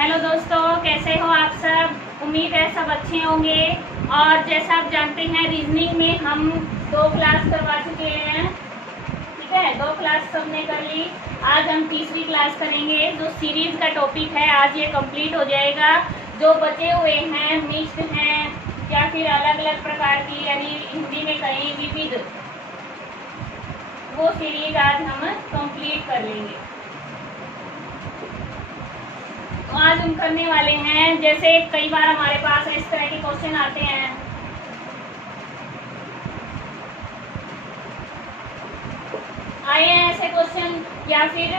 Hello दोस्तों, कैसे हो आप सब। उम्मीद है सब अच्छे होंगे। और जैसा आप जानते हैं, रीजनिंग में हम 2 क्लास करवा चुके हैं। ठीक है, 2 क्लास सबने कर ली। आज हम तीसरी क्लास करेंगे। जो सीरीज का टॉपिक है आज ये कंप्लीट हो जाएगा। जो बचे हुए हैं, मिक्स्ड हैं या फिर अलग अलग प्रकार की, यानी हिंदी में कहें विविध, वो सीरीज आज हम कंप्लीट कर लेंगे। तो आज हम करने वाले हैं, जैसे कई बार हमारे पास इस तरह के क्वेश्चन आते हैं। आए हैं ऐसे क्वेश्चन, या फिर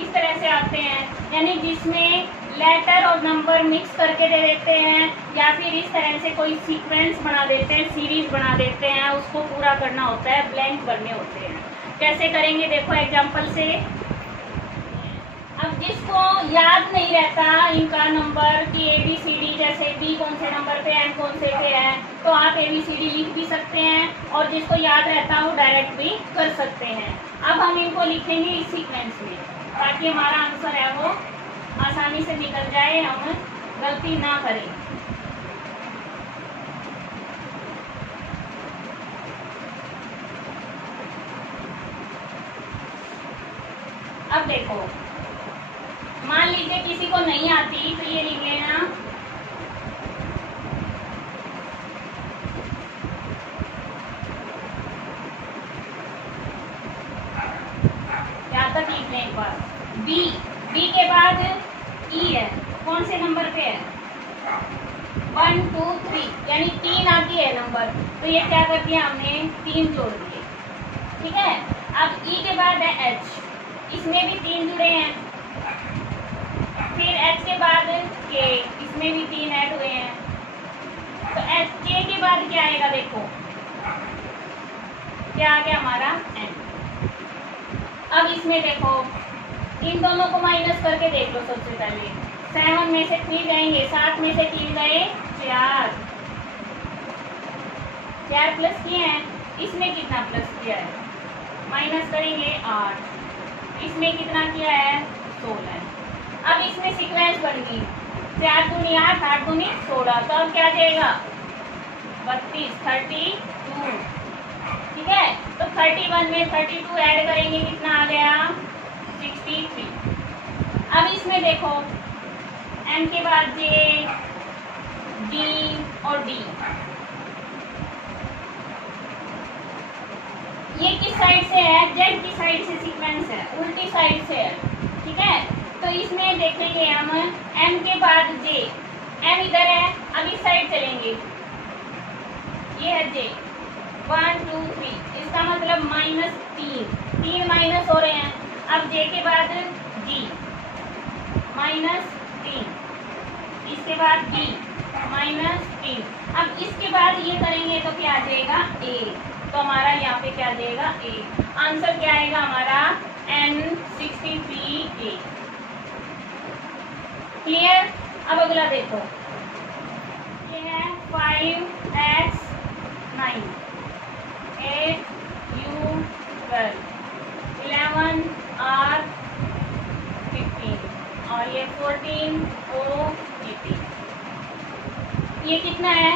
इस तरह से आते हैं, यानी जिसमें लेटर और नंबर मिक्स करके दे देते हैं, या फिर इस तरह से कोई सीक्वेंस बना देते हैं, सीरीज बना देते हैं। उसको पूरा करना होता है, ब्लैंक भरने होते हैं। कैसे करेंगे देखो एग्जांपल से। अब जिसको याद नहीं रहता इनका नंबर की ABCD, जैसे B कौन से नंबर पे, M कौन से पे है, तो आप ABCD लिख भी सकते हैं, और जिसको याद रहता है वो डायरेक्ट भी कर सकते हैं। अब हम इनको लिखेंगे इस सीक्वेंस में, ताकि हमारा आंसर है वो आसानी से निकल जाए, हम गलती ना करें। अब देखो, मान लीजिए किसी को नहीं आती तो ये लिख लेना यहाँ तक लिख लें एक बार। बी के बाद ई है, कौन से नंबर पे है, 1 2 3, यानी 3 आगे है नंबर, तो ये क्या कर दिया हमने, 3 जोड़ दिए। ठीक है, अब ई के बाद है एच, इसमें भी 3 जुड़े हैं। फिर एच के बाद के, इसमें भी 3 ऐड हुए हैं। तो एच के बाद क्या आएगा, देखो क्या आ गया हमारा एन। अब इसमें देखो, इन दोनों को माइनस करके देख लो। सबसे पहले 7 में से 3 जाएंगे, 7 में से 3 गए 4 प्लस किए हैं। इसमें कितना प्लस किया है, माइनस करेंगे 8। इसमें कितना किया है, 16। अब इसमें सीक्वेंस बन गई, 4 दूनी 8, 8 दूनी 16, तो अब क्या जाएगा 32, 32। ठीक है, तो 31 में 32 ऐड करेंगे, कितना आ गया 63। अब इसमें देखो, एम के बाद जे, डी और डी, ये किस साइड से है, जेड की साइड से सीक्वेंस है, उल्टी साइड से है। ठीक है, तो इसमें देखेंगे हम एम के बाद जे, एम इधर है, अब इस साइड चलेंगे, ये है जे, 1 2 3, इसका मतलब -3, 3 माइनस हो रहे हैं। अब जे के बाद जी, -3, इसके बाद बी, -3। अब इसके बाद ये करेंगे तो क्या आ जाएगा ए, तो हमारा यहाँ पे क्या आ जाएगा ए। आंसर क्या आएगा हमारा N63A। क्लियर। अब अगला देखो, ये है 5x 9, 8u 12, 11r 15, और ये 14o 18। ये कितना है,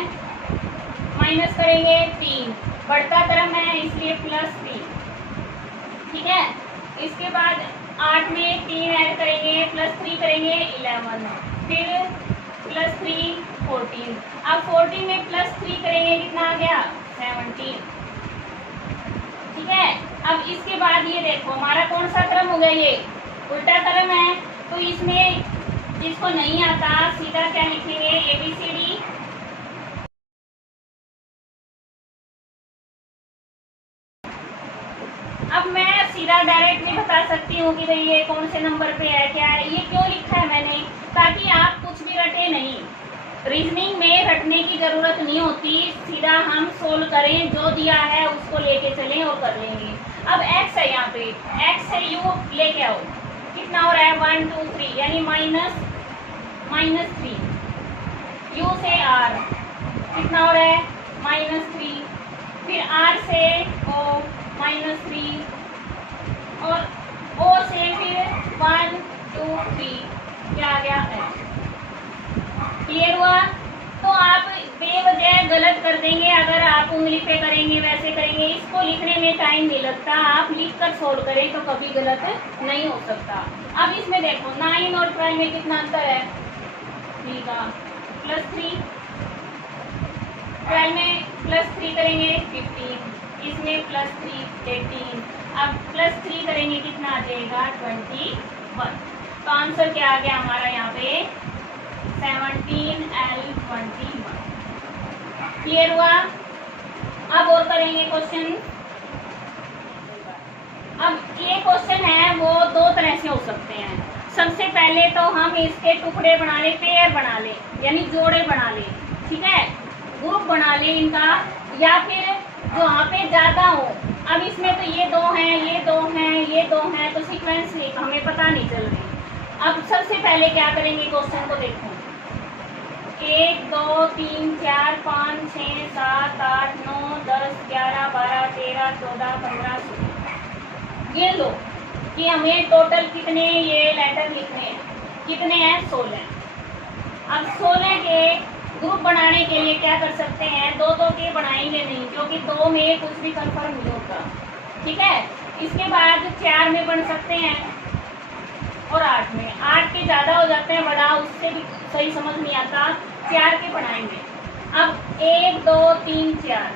माइनस करेंगे 3, बढ़ता क्रम है इसलिए +3। ठीक है, इसके बाद 8 में 3 ऐड करेंगे, +3 करेंगे 11, फिर +3 14। अब 14 में +3 करेंगे, कितना आ गया 17। ठीक है, अब इसके बाद ये देखो हमारा कौन सा क्रम हो गया, ये उल्टा क्रम है। तो इसमें जिसको नहीं आता सीधा क्या लिखेंगे, ABCD। अब मैं सीधा डायरेक्ट नहीं बता सकती हूँ कि भाई ये कौन से नंबर पे है, क्या है। ये क्यों लिखा है मैंने, ताकि आप कुछ भी रटे नहीं। रीजनिंग में रटने की जरूरत नहीं होती, सीधा हम सोल्व करें, जो दिया है उसको लेके चलें और कर लेंगे। अब x है, यहाँ पे x से u लेके आओ, कितना हो रहा है 1 2 3, यानी -3। u से r कितना हो रहा है -3, फिर R से O -3 और O से फिर 1 2 3 क्या आ गया H। क्लियर हुआ? तो आप बेवजह गलत कर देंगे अगर आप उंगली पे करेंगे, वैसे करेंगे। इसको लिखने में टाइम नहीं लगता, आप लिख कर सोल्व करें तो कभी गलत नहीं हो सकता। अब इसमें देखो 9 और 12 में कितना अंतर है? 3 का +3, 12 में +3 करेंगे 15, इसमें +3 18, अब +3 करेंगे कितना आ जाएगा 21। तो आंसर क्या आ गया हमारा यहाँ पे 17L21। क्लियर हुआ? अब और करेंगे क्वेश्चन। अब ये क्वेश्चन है वो दो तरह से हो सकते हैं। सबसे पहले तो हम इसके टुकड़े बना ले, पेयर बना ले, यानी जोड़े बना ले, ठीक है, ग्रुप बना ले इनका, या फिर जो यहाँ पे ज्यादा हो। अब इसमें तो ये 2 हैं, ये 2 हैं, ये 2 हैं, तो सीक्वेंस हमें पता नहीं चल रही। अब सबसे पहले क्या करेंगे, क्वेश्चन को देखो। 1 2 3 4 5 6 7 8 9 10 11 12 13 14 15 16। ये लो कि हमें टोटल कितने ये लेटर लिखने हैं, कितने हैं 16। अब 16 के ग्रुप बनाने के लिए क्या कर सकते हैं, 2 के बनाएंगे नहीं, क्योंकि 2 में कुछ भी कंफर्म नहीं होता, ठीक है। इसके बाद 4 में बन सकते हैं और 8 में। 8 के ज़्यादा हो जाते हैं, बड़ा उससे भी सही समझ नहीं आता, 4 के बनाएंगे। अब 1 2 3 4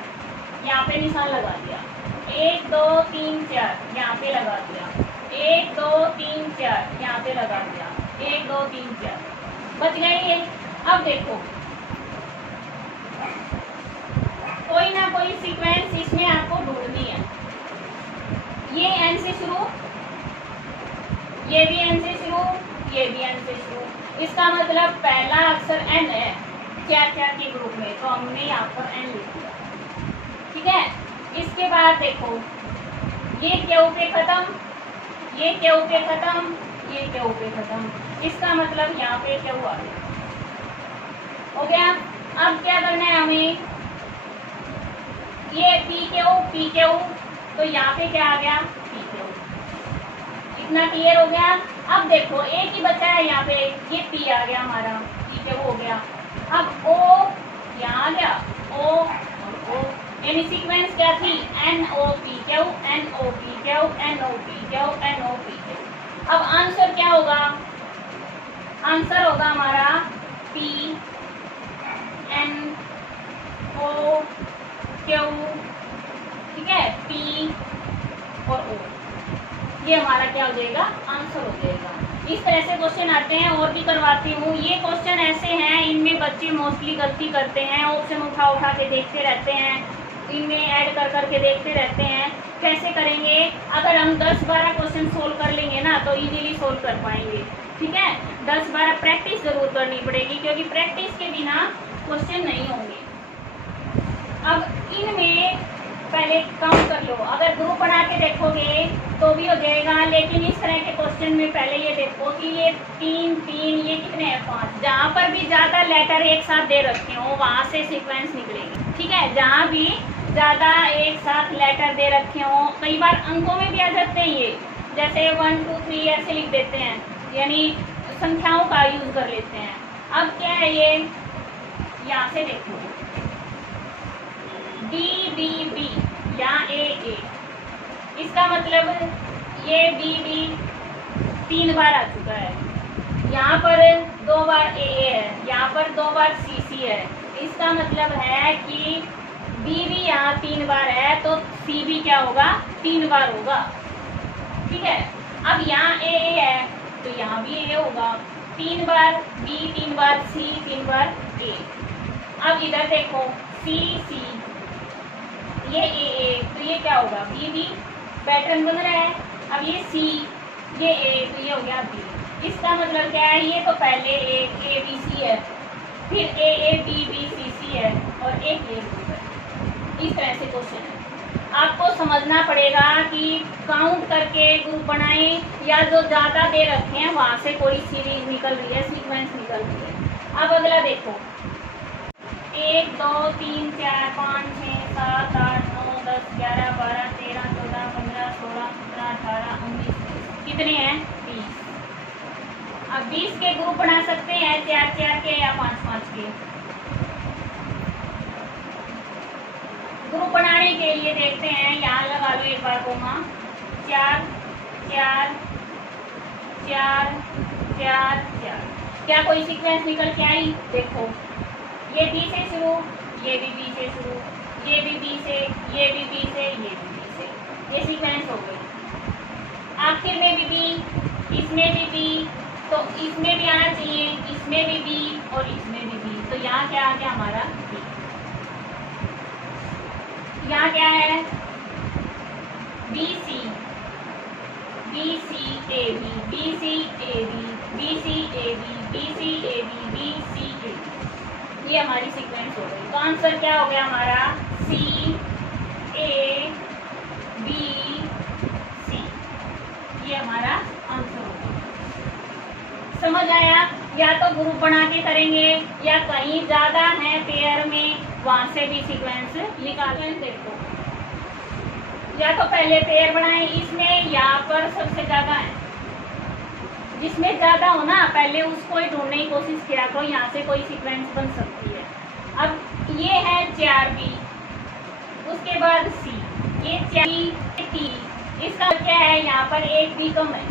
यहाँ पे निशान लगा दिया, 1 2 3 4 यहाँ पे लगा दिया, 1 2 3 4 यहाँ पे लगा दिया, 1 2 3 4 बच गए ये। अब देखो कोई ना कोई सीक्वेंस इसमें आपको ढूंढनी है। ये n से शुरू, ये भी n से शुरू, ये भी n से शुरू। इसका मतलब पहला अक्षर n है क्या क्या के ग्रुप में, तो हमने यहाँ पर n लिख दिया, ठीक है। इसके बाद देखो ये क्यू पे खत्म, ये क्यू पे खत्म, ये क्यू पे खत्म, इसका मतलब यहाँ पे क्यू आ गया, हो गया। अब क्या करना है हमें, ये पी क्यू, तो यहाँ पे क्या आ गया पी क्यू। इतना क्लियर हो गया। अब देखो एक ही बचा है यहाँ पे, ये पी आ गया हमारा, पी क्यू हो गया। अब ओ यहाँ आ गया, ओ और ओ, यानी सीक्वेंस क्या थी, N O P Q, N O P Q, N O P Q, N O P Q. अब आंसर क्या होगा, आंसर होगा हमारा पी एन ओ क्यू, ठीक है, पी और ओ, ये हमारा क्या हो जाएगा, आंसर हो जाएगा। इस तरह से क्वेश्चन आते हैं, और भी करवाती हूँ। ये क्वेश्चन ऐसे हैं, इनमें बच्चे मोस्टली गलती करते हैं, ऑप्शन उठा उठा के देखते रहते हैं, इनमें ऐड कर करके देखते रहते हैं। कैसे करेंगे, अगर हम 10-12 क्वेश्चन सोल्व कर लेंगे ना तो इजीली सोल्व कर पाएंगे, ठीक है। 10-12 प्रैक्टिस जरूर करनी पड़ेगी, क्योंकि प्रैक्टिस के बिना क्वेश्चन नहीं होंगे। अब इनमें पहले काउंट कर लो, अगर ग्रुप बना के देखोगे तो भी हो जाएगा, लेकिन इस तरह के क्वेश्चन में पहले ये देखो कि ये 3 ये कितने हैं 5। जहाँ पर भी ज़्यादा लेटर एक साथ दे रखे हो वहाँ से सीक्वेंस निकलेगी, ठीक है। जहाँ भी ज़्यादा एक साथ लेटर दे रखे हो, कई बार अंकों में भी आ जाते हैं ये, जैसे 1 2 3 ऐसे लिख देते हैं, यानी संख्याओं का यूज कर लेते हैं। अब क्या है ये, यहाँ से देखो डी बी बी या ए ए, इसका मतलब ये बी बी 3 बार आ चुका है, यहाँ पर 2 बार ए है, यहाँ पर 2 बार सी सी है। इसका मतलब है कि बी भी यहाँ 3 बार है, तो सी भी क्या होगा 3 बार होगा, ठीक है। अब यहाँ ए है तो यहाँ भी ए होगा, 3 बार बी, 3 बार सी, 3 बार ए। अब इधर देखो सी सी, ये ए, तो ये क्या होगा बी बी, पैटर्न बन रहा है। अब ये सी, ये ए, तो ये हो गया बी। इसका मतलब क्या है, ये तो पहले ए बी सी है, फिर ए बी बी सी सी है, और एक ये ग्रुप है। इस तरह से क्वेश्चन है, आपको समझना पड़ेगा कि काउंट करके ग्रुप बनाएं, या जो ज़्यादा दे रखे हैं वहाँ से कोई सीरीज निकल रही है, सीक्वेंस निकल रही है। अब अगला देखो 1 2 3 4 5 6 7 8 9 10 11 12 13 14 15 16 17 18 19 कितने हैं 20। अब 20 के ग्रुप बना सकते हैं 4 4 के या 5 5 के। ग्रुप बनाने के लिए देखते हैं, यहाँ लगा लो एक बार कोमा, 4 4 4 4 4। क्या कोई सीक्वेंस निकल के आई? देखो ये बी से शुरू, ये भी बी से शुरू, ये भी बी से, ये भी बी से, ये भी बी से, ये सीक्वेंस हो गई। आखिर में भी बी, इसमें भी बी, तो इसमें भी आना चाहिए, इसमें भी बी और इसमें भी बी। तो यहाँ क्या आ गया हमारा बी। यहाँ क्या है B C, B C A B, B C A B, B C A B, B C A B, B C A B. ये हमारी सीक्वेंस हो गई। तो आंसर क्या हो गया हमारा सी ए बी सी। ये हमारा आंसर हो गया। समझ आया? या तो ग्रुप बना के करेंगे या कहीं ज्यादा है पेयर में, वहां से भी सीक्वेंस निकालें। देखो या तो पहले पेयर बनाए, इसमें यहाँ पर सबसे ज्यादा है, जिसमें ज्यादा हो ना पहले उसको ही ढूंढने की कोशिश किया करो, यहाँ से कोई सीक्वेंस बन सकती है। अब ये है 4B, उसके बाद C, ये 4T, इसका क्या है यहाँ पर एक भी कम है,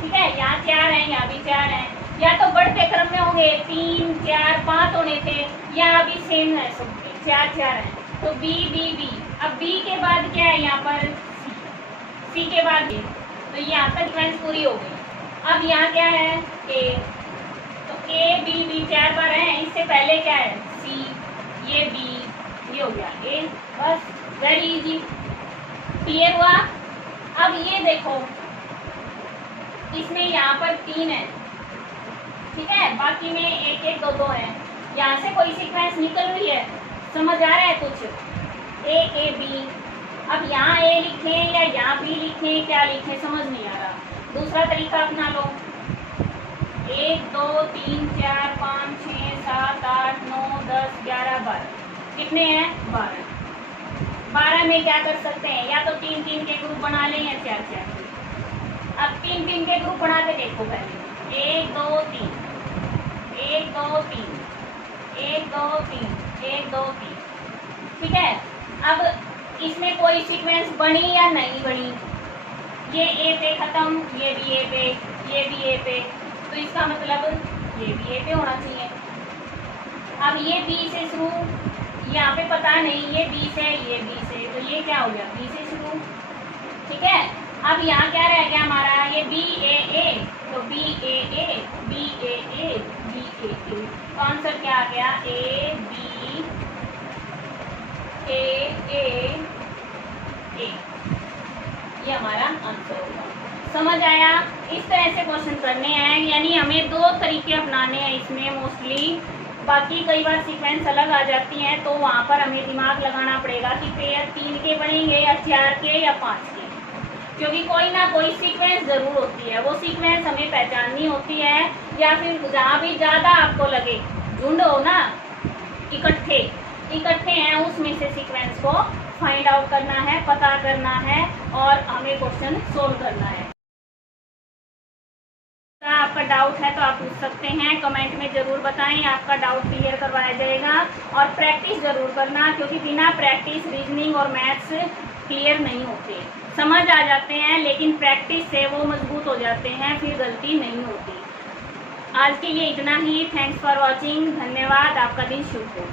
ठीक है, यहाँ 4 है, यहाँ भी 4 है। या तो बढ़ते क्रम में होंगे 3 4 5 होने थे, यहाँ भी सेम है, सबके 4 4 है। तो B B B। अब B के बाद क्या है यहाँ पर C के बाद A, तो यहाँ तक सीक्वेंस पूरी हो गई। अब यहाँ क्या है A, तो A B B 4 बार है, इससे पहले क्या है C, ये B, ये हो गया A। बस वेरी इजी, क्लियर हुआ? अब ये देखो इसमें यहाँ पर 3 है, ठीक है, बाकी में 1 1 2 2 है। यहाँ से कोई सीक्वेंस निकल रही है, समझ आ रहा है कुछ? A A B। अब यहाँ A लिखें या यहाँ B लिखें, क्या लिखें समझ नहीं आ रहा। दूसरा तरीका अपना लो, 1 2 3 4 5 6 7 8 9 10 11 12। कितने हैं 12। 12 में क्या कर सकते हैं, या तो 3 3 के ग्रुप बना लें या 4 4 के। अब 3 3 के ग्रुप बना के देखो पहले, 1 2 3 1 2 3 1 2 3 1 2 3, ठीक है। अब इसमें कोई सीक्वेंस बनी या नहीं बनी, ये ए पे खत्म, ये भी ए पे, ये भी ए पे, तो इसका मतलब ये भी ए पे होना चाहिए। अब ये बी से शुरू, यहाँ पे पता नहीं ये बी से, ये बी से, तो ये क्या हो गया बी से शुरू, ठीक है। अब यहाँ क्या रह गया हमारा, ये बी ए ए, तो B A A B A A B A A. तो आंसर क्या आ गया ए बी ए ए ए। ये हमारा आंसर होगा। समझ आया? इस तरह से क्वेश्चन करने हैं, यानी हमें 2 तरीके अपनाने हैं इसमें मोस्टली। बाकी कई बार सीक्वेंस अलग आ जाती हैं, तो वहाँ पर हमें दिमाग लगाना पड़ेगा कि पेयर 3 के बनेंगे या 4 के या 5 के, क्योंकि कोई ना कोई सीक्वेंस जरूर होती है। वो सीक्वेंस हमें पहचाननी होती है, या फिर जहाँ भी ज़्यादा आपको लगे, झुंड हो ना, इकट्ठे हैं, उसमें से सीक्वेंस को फाइंड आउट करना है, पता करना है और हमें क्वेश्चन सोल्व करना है। आपका डाउट है तो आप पूछ सकते हैं, कमेंट में ज़रूर बताएं, आपका डाउट क्लियर करवाया जाएगा। और प्रैक्टिस ज़रूर करना, क्योंकि बिना प्रैक्टिस रीजनिंग और मैथ्स क्लियर नहीं होते। समझ आ जाते हैं लेकिन प्रैक्टिस से वो मजबूत हो जाते हैं, फिर गलती नहीं होती। आज के लिए इतना ही। Thanks for watching. धन्यवाद। आपका दिन शुभ हो।